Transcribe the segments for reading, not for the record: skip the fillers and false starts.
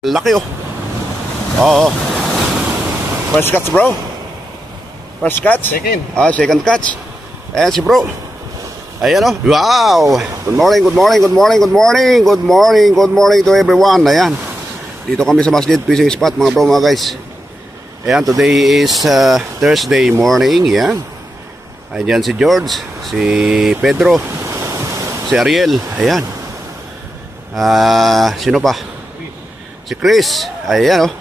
Laki oh. Oo. First catch bro. First catch. Second. Second catch. Ayan si bro. Ayan oh. Wow. Good morning, good morning, good morning, good morning. Good morning, good morning to everyone. Ayan. Dito kami sa Masjid Fishing Spot mga bro, mga guys. Ayan, today is Thursday morning. Ayan. Ayan si George, si Pedro, si Ariel. Ayan. Sino pa? Si Chris. Ayan oh.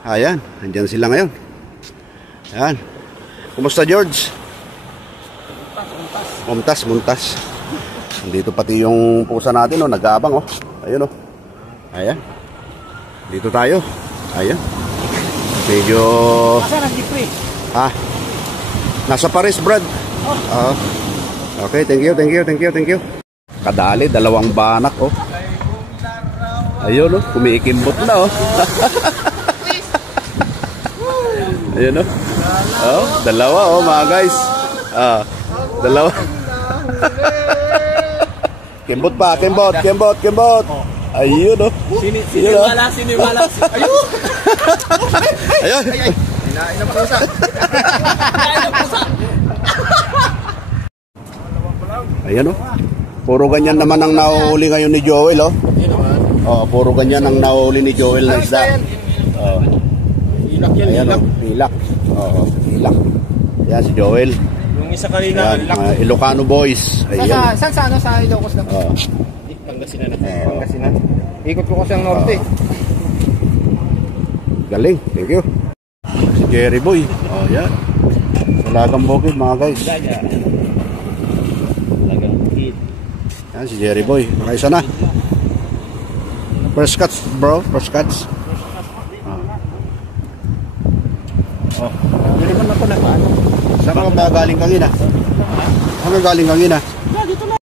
Ayan, nandiyan sila ngayon. Ayan. Kumusta George? Muntas. Dito pati yung pusa natin oh, nag-aabang oh. Ayun oh. Ayan. Dito tayo. Ayan. Medyo nasa Paris, Brad. Okay, thank you. Kadali, dalawang banak oh. Ayun oh, kumikimbot na oh. Ayun oh. Oh, dalawa oh mga guys. Dalawa. Kimbot pa, kimbot. Ayun oh. Siniwala. Ayun. Ayun. Hinain ang pusa. Ayan oh. Puro ganyan naman ang nahuhuli ngayon ni Joel oh. Puro ganyan ang nahuhuli ni Joel na isda. Ilak yan, ayan, ilak. Ilak. Yan si Joel. Yung isa kanina, Ilocano boys. Ayan. Saan sa Ilocos lang? Pangasinan. Ikot ko kasi ang norte. Galing, thank you. Si Jerry Boy. Yan. Salagang bukid mga guys. Salagang bukid. Yan si Jerry Boy. Nakaisa na. First cuts bro, first cuts. Hindi naman ako na paano. Saan ka ba galing kangina? Saan ka galing kangina? Dito na.